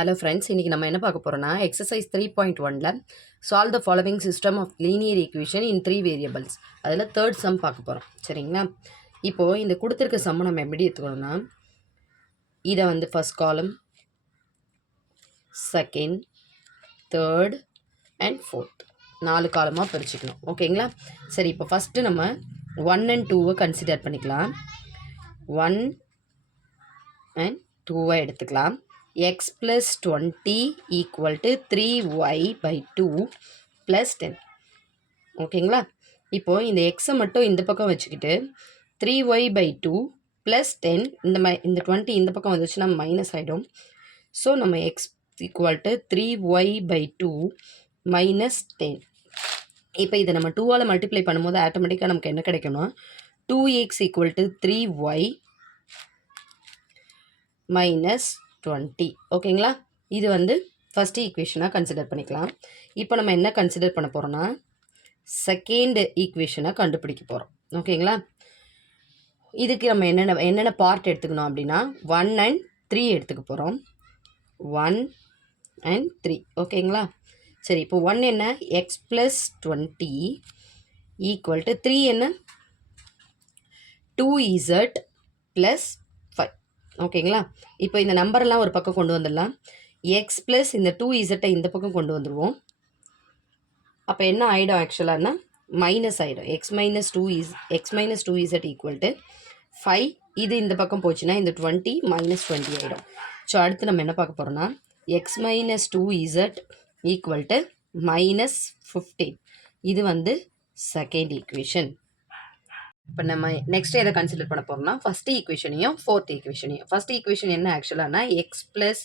Hello friends, இன்னைக்கு நம்ம என்ன பார்க்க போறோம்னா exercise 3.1ல solve the following system of linear equation in 3 variables. அதில் third sum பார்க்க போறோம். சரிங்களா? இப்போ இந்த கொடுத்திருக்க சம் நம்ம எப்படி எடுத்துக்கணும்னா இதை வந்து first column, second, third and fourth 4 காலமாக பிரிச்சுக்கணும். ஓகேங்களா? சரி, இப்போ ஃபஸ்ட்டு நம்ம 1 and 2 கன்சிடர் பண்ணிக்கலாம். 1 and 2 எடுத்துக்கலாம். x plus 20 equal to 3y by 2 plus 10. ஓகேங்களா? இப்போ இந்த x மட்டும் இந்த பக்கம் வச்சுக்கிட்டு 3y by 2 plus 10 இந்த 20 இந்த பக்கம் வந்துச்சுன்னா மைனஸ் ஆகிடும். ஸோ நம்ம x equal to 3y by 2 minus 10. இப்போ இதை நம்ம 2ஆல் மல்டிப்ளை பண்ணும்போது ஆட்டோமேட்டிக்காக நமக்கு என்ன கிடைக்கும்னா 2x equal to 3y minus 20. ஓகேங்களா? இது வந்து ஃபர்ஸ்ட் ஈக்குவேஷனாக கன்சிடர் பண்ணிக்கலாம். இப்போ நம்ம என்ன கன்சிடர் பண்ண போகிறோம்னா செகண்ட் ஈக்குவேஷனை கண்டுபிடிக்க போகிறோம். ஓகேங்களா? இதுக்கு நம்ம என்னென்ன பார்ட் எடுத்துக்கணும் அப்படின்னா 1 and 3 எடுத்துக்க போகிறோம். 1 and 3. ஓகேங்களா? சரி, இப்போ 1 என்ன, எக்ஸ் ப்ளஸ் 20 ஈக்குவல் டு 3 என்ன, 2z ப்ளஸ் 5. ஓகேங்களா? இப்போ இந்த நம்பரெல்லாம் ஒரு பக்கம் கொண்டு வந்துடலாம். எக்ஸ் ப்ளஸ் இந்த 2z இந்த பக்கம் கொண்டு வந்துடுவோம். அப்போ என்ன ஆகிடும் ஆக்சுவலானா மைனஸ் ஆகிடும். X minus 2z equal to 5. இது இந்த பக்கம் போச்சுன்னா இந்த 20 மைனஸ் 20 ஆகிடும். ஸோ அடுத்து நம்ம என்ன பார்க்க போகிறோம்னா X minus 2z equal to minus 15. இது வந்து செகண்ட் ஈக்குவேஷன். இப்போ நம்ம நெக்ஸ்ட் எதை கன்சிடர் பண்ண போகிறோம்னா ஃபஸ்ட் ஈக்குவேஷனையும் ஃபோர்த் ஈக்குவேஷனையும். ஃபஸ்ட் ஈக்குவேஷன் என்ன ஆக்சுவலானா x plus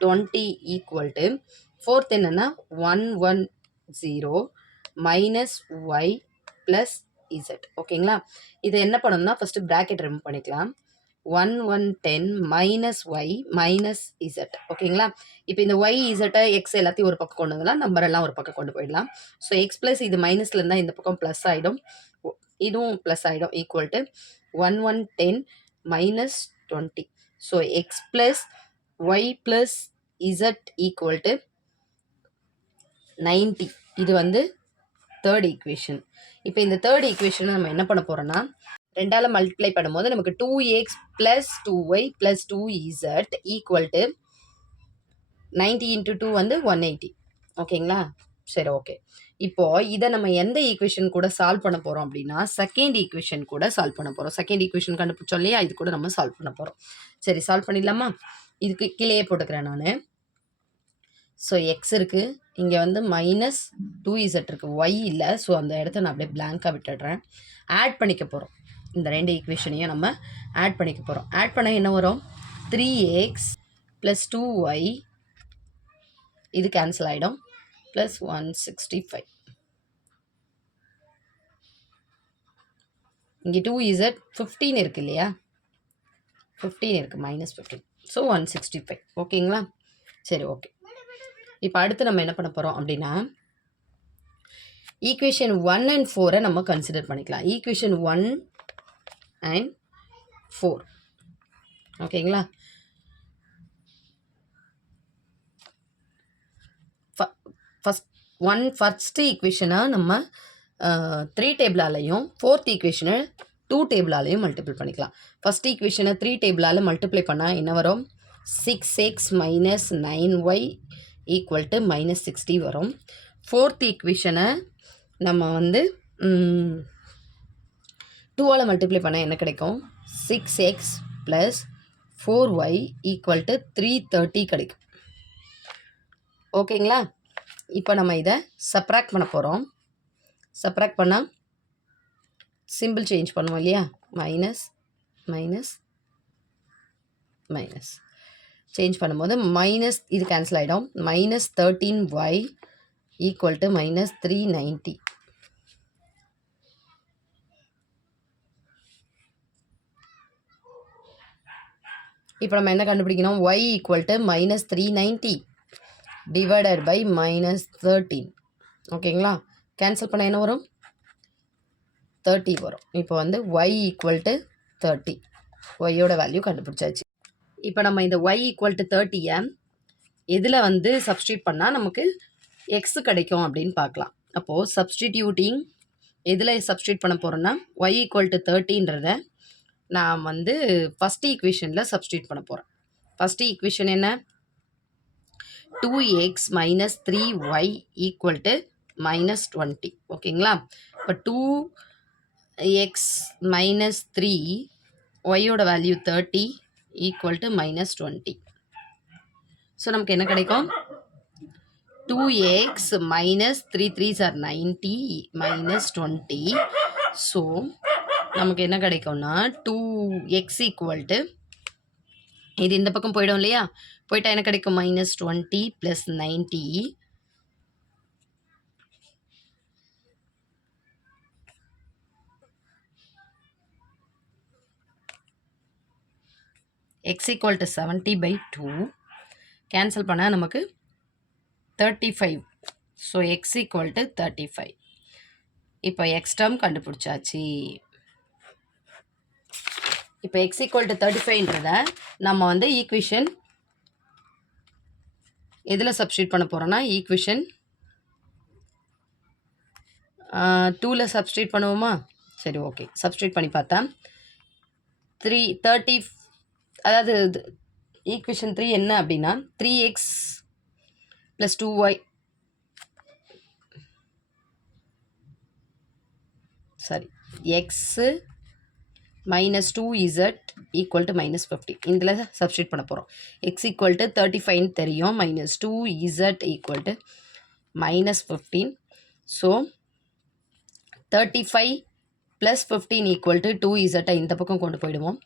20 equal to fourth என்னென்னா 110 மைனஸ் ஒய் ப்ளஸ் இசட். ஓகேங்களா? இதை என்ன பண்ணணும்னா ஃபஸ்ட்டு ப்ராக்கெட் ரிமூவ் பண்ணிக்கலாம். 1110 மைனஸ் ஒய் மைனஸ் இசட். ஓகேங்களா? இப்போ இந்த ஒய் இசட்டை எக்ஸ் எல்லாத்தையும் ஒரு பக்கம் கொண்டு வரலாம், நம்பர் எல்லாம் ஒரு பக்கம் கொண்டு போயிடலாம். ஸோ எக்ஸ் ப்ளஸ் இது மைனஸில் இருந்தால் இந்த பக்கம் ப்ளஸ் ஆகிடும், இதுவும் ப்ளஸ் ஆகிடும். Equal to 1110 minus 20. So x plus y plus z equal to 90. இது வந்து தேர்ட் ஈக்குவேஷன். இப்போ இந்த தேர்ட் ஈக்குவேஷனை நம்ம என்ன பண்ண போகிறோன்னா ரெண்டால் மல்டிப்ளை பண்ணும்போது நமக்கு 2x plus 2y plus 2z equal to 90 into 2 வந்து 180. ஓகேங்களா? சரி, ஓகே. இப்போது இதை நம்ம எந்த ஈக்குவேஷன் கூட சால்வ் பண்ண போகிறோம் அப்படின்னா செகண்ட் ஈக்குவேஷன் கூட சால்வ் பண்ண போகிறோம். செகண்ட் ஈக்குவேஷன் கண்டுபிடிச்சோம் இல்லையா, இது கூட நம்ம சால்வ் பண்ண போகிறோம். சரி, சால்வ் பண்ணிடலாமா? இதுக்கு கீழே போட்டுக்கிறேன் நான். ஸோ எக்ஸ் இருக்குது, இங்கே வந்து மைனஸ் 2z இருக்குது, ஒய் இல்லை. ஸோ அந்த இடத்த நான் அப்படியே பிளாங்காக விட்டுடுறேன். ஆட் பண்ணிக்க போகிறோம். இந்த ரெண்டு ஈக்குவேஷனையும் நம்ம ஆட் பண்ணிக்க போகிறோம். ஆட் பண்ண என்ன வரும், 3x ப்ளஸ் 2y, இது கேன்சல் ஆகிடும், ப்ளஸ் 165. இங்கே 2z 15 இருக்குது இல்லையா, 15 இருக்குது, மைனஸ் 15. ஸோ 165. ஓகேங்களா? சரி, ஓகே. இப்போ அடுத்து நம்ம என்ன பண்ண போகிறோம் அப்படின்னா ஈக்குவேஷன் 1 and 4 நம்ம கன்சிடர் பண்ணிக்கலாம். Equation 1 and 4. ஓகேங்களா? ஃபர்ஸ்ட் ஈக்குவேஷனை நம்ம 3 டேபிளாலையும் ஃபோர்த் ஈக்குவேஷனை 2 டேபிளாலையும் மல்டிபிள் பண்ணிக்கலாம். ஃபர்ஸ்ட் ஈக்குவேஷனை 3 டேபிளால் மல்டிப்ளை பண்ணால் என்ன வரும், 6x minus 9y equal to minus 60 வரும். ஃபோர்த் ஈக்குவேஷனை நம்ம வந்து 2ஆல் மல்டிப்ளை பண்ணால் என்ன கிடைக்கும், 6x plus 4y equal to 330 கிடைக்கும். ஓகேங்களா? இப்போ நம்ம இதை சப்ராக்ட் பண்ண போகிறோம். சப்ராக்ட் பண்ணால் சிம்பிள் சேஞ்ச் பண்ணுவோம் இல்லையா, மைனஸ் மைனஸ் மைனஸ் சேஞ்ச் பண்ணும்போது மைனஸ் இது கேன்சல் ஆகிடும். Minus 13y equal to minus 390. இப்போ நம்ம என்ன கண்டுபிடிக்கணும், y equal to minus 390 divided by minus 13. ஓகேங்களா? கேன்சல் பண்ண என்ன வரும், 30 வரும். இப்போ வந்து y ஈக்குவல் டு 30, ஒய்யோட வேல்யூ கண்டுபிடிச்சாச்சு. இப்போ நம்ம இந்த y ஈக்குவல் டு 30 எதில் வந்து சப்ஸ்டியூட் பண்ணால் நமக்கு எக்ஸ் கிடைக்கும் அப்படின்னு பார்க்கலாம். அப்போது சப்ஸ்டிடியூட்டிங் எதில் சப்ஸ்டியூட் பண்ண போகிறோன்னா ஒய் ஈக்குவல் டு 30ன்றதை நான் வந்து ஃபஸ்ட் ஈக்குவேஷனில் சப்ஸ்டியூட் பண்ண போகிறேன். ஃபஸ்ட் ஈக்குவேஷன் என்ன? 2x minus 3y equal to minus 20. ஓகேங்களா? இப்போ 2x மைனஸ் 3 ஒய்யோட value 30 equal to minus 20. So நமக்கு என்ன கிடைக்கும்? 2x minus 3 3s are 90 minus 20. So நமக்கு என்ன கிடைக்கும்னா 2x equal to இது இந்த பக்கம் போயிடும் இல்லையா? போயிட்டா என்ன கிடைக்கும்? minus 20 plus 90. x equal to 70 by 2. Cancel பண்ணால் நமக்கு 35. So x equal to 35. இப்போ எக்ஸ் டேர்ம் கண்டுபிடிச்சாச்சு. இப்போ x equal to 35ன்றதை நம்ம வந்து ஈக்குவேஷன் எதில் சப்ஸ்டியூட் பண்ண போகிறோன்னா ஈக்குவேஷன் 2ல் சப்ஸ்டியூட் பண்ணுவோமா? சரி, ஓகே. சப்ஸ்டியூட் பண்ணி பார்த்தா 30 அதாவது ஈக்குவேஷன் 3 என்ன அப்படின்னா 3x plus 2y sorry x minus 2z equal to minus 50 இதில் சப்ஸ்டியூட் பண்ண போகிறோம். எக்ஸ் ஈக்குவல் டு 35 தெரியும், minus 2z equal to minus 15. So 35 plus 15 equal to 2z இந்த பக்கம் கொண்டு போயிடுவோம்.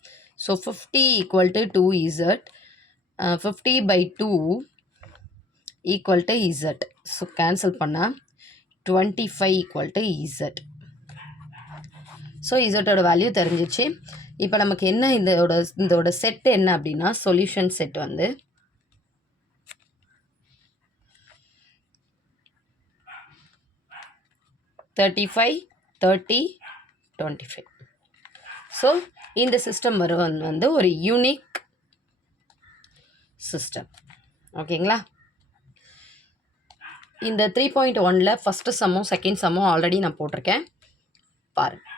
So 50 equal to 2z, 50 by 2 equal to z. So cancel பண்ணால் 25 equal to z. So இசட்டோட வேல்யூ தெரிஞ்சிச்சு. இப்போ நமக்கு என்ன இதோட செட் என்ன அப்படின்னா சொல்யூஷன் செட் வந்து (35, 30, 25). ஸோ இந்த சிஸ்டம் வந்து ஒரு யூனிக் சிஸ்டம். ஓகேங்களா? இந்த 3.1ல் ஃபஸ்ட்டு சம்மும் செகண்ட் சம்மும் ஆல்ரெடி நான் போட்டிருக்கேன், பாருங்கள்.